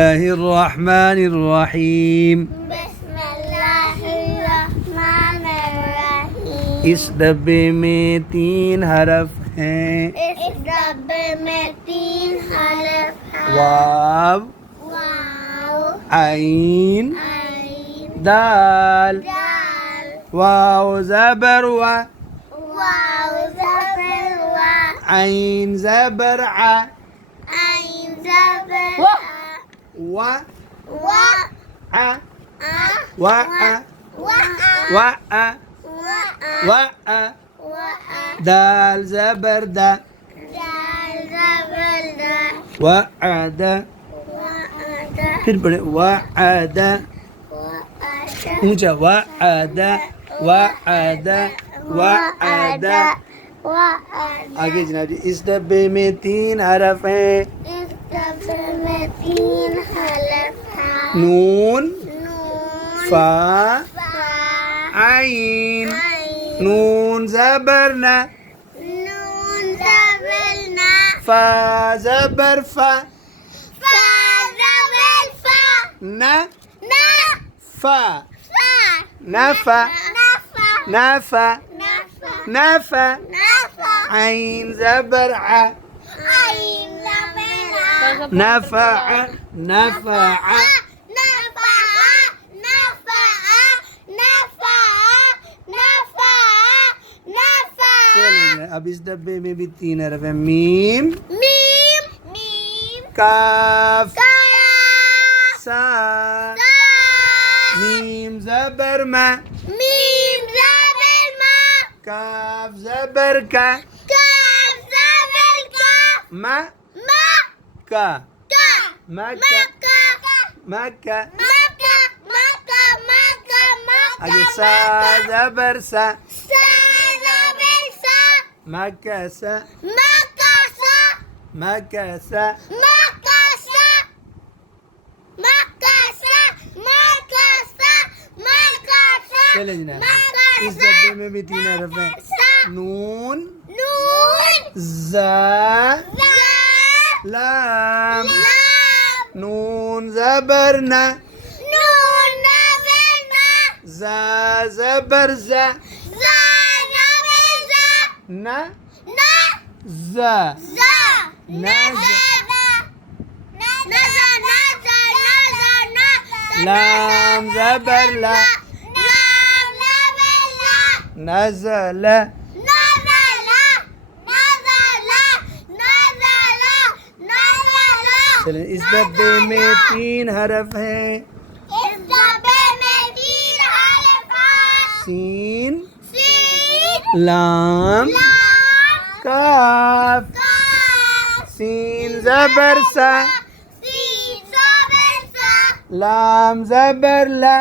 الله الرحمن الرحيم. بسم الله الرحمن الرحیم. इस डब्बे में 3 हरफ हैं। इस डब्बे में 3 हरफ हैं। वाव, वाव, आइन, आइन, दाल। दाल। वाव ज़बर व, वाव ज़बर वा, आइन ज़बर आ, आइन ज़बर आ, व वा, आ, आ, व आ, वा, व आ, आ, वा, व आ, आ। वा, आ, दाल ज़बर दा, दाल ज़बर दा, व आ दा। वा, आ, दा, फिर पढ़े व आ दा, वा, आ, दा, ऊंचा व आ दा, व आ दा, व आ दा। आगे जनाब, इस डब्बे में 3 हरफ हैं। इस डब्बे में 3 हरफ हैं। नून, नून, फा, फा, आइन। आइन, नून ज़बर न, नून ज़बर ना, फा ज़बर फा, फा ज़बर फा, न ना, फा, फा, नफा, नफा, नफा, नफा, नफा। नफा, आइन ज़बर आ, आइन ज़बर ना, नफा, नफा। चलिए, अब इस डब्बे में भी 3 हरफ हैं। मीम, काफ, सा। मीम ज़बर मा, काफ ज़बर का, मा का, मक्का, मक्का। आगे सा ज़बर सा, मक्का सा, मक्का सा। चले जनाब, इस डब्बे में भी 3 हरफ हैं। नून, जा, लाम। नून ज़बर ना, जा ज़बर जा, ना जा, ना जा। लाम ज़बर ला, नज़ल। चलिए, इस डब्बे में 3 हरफ हैं। सीन, लाम, काफ। सीन ज़बर सा, लाम ज़बर ला,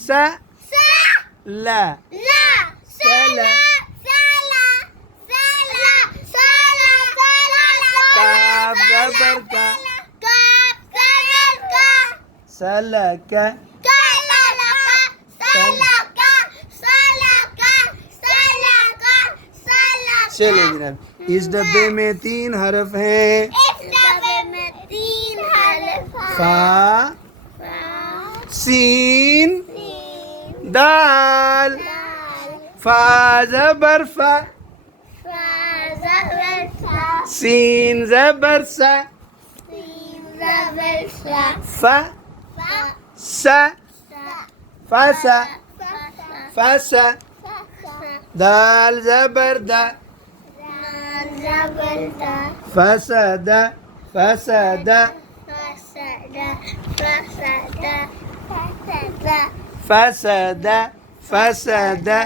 सा ला, सला। काफ ज़बर का, सलका। चलिए जनाब, इस डब्बे में 3 हरफ हैं। फा, सीन, दाल। फा ज़बर फा, सीन ज़बर सा, फा सा, फासा, फासा। दाल ज़बर दा, फसदा, फसदा, फसदा, फसदा।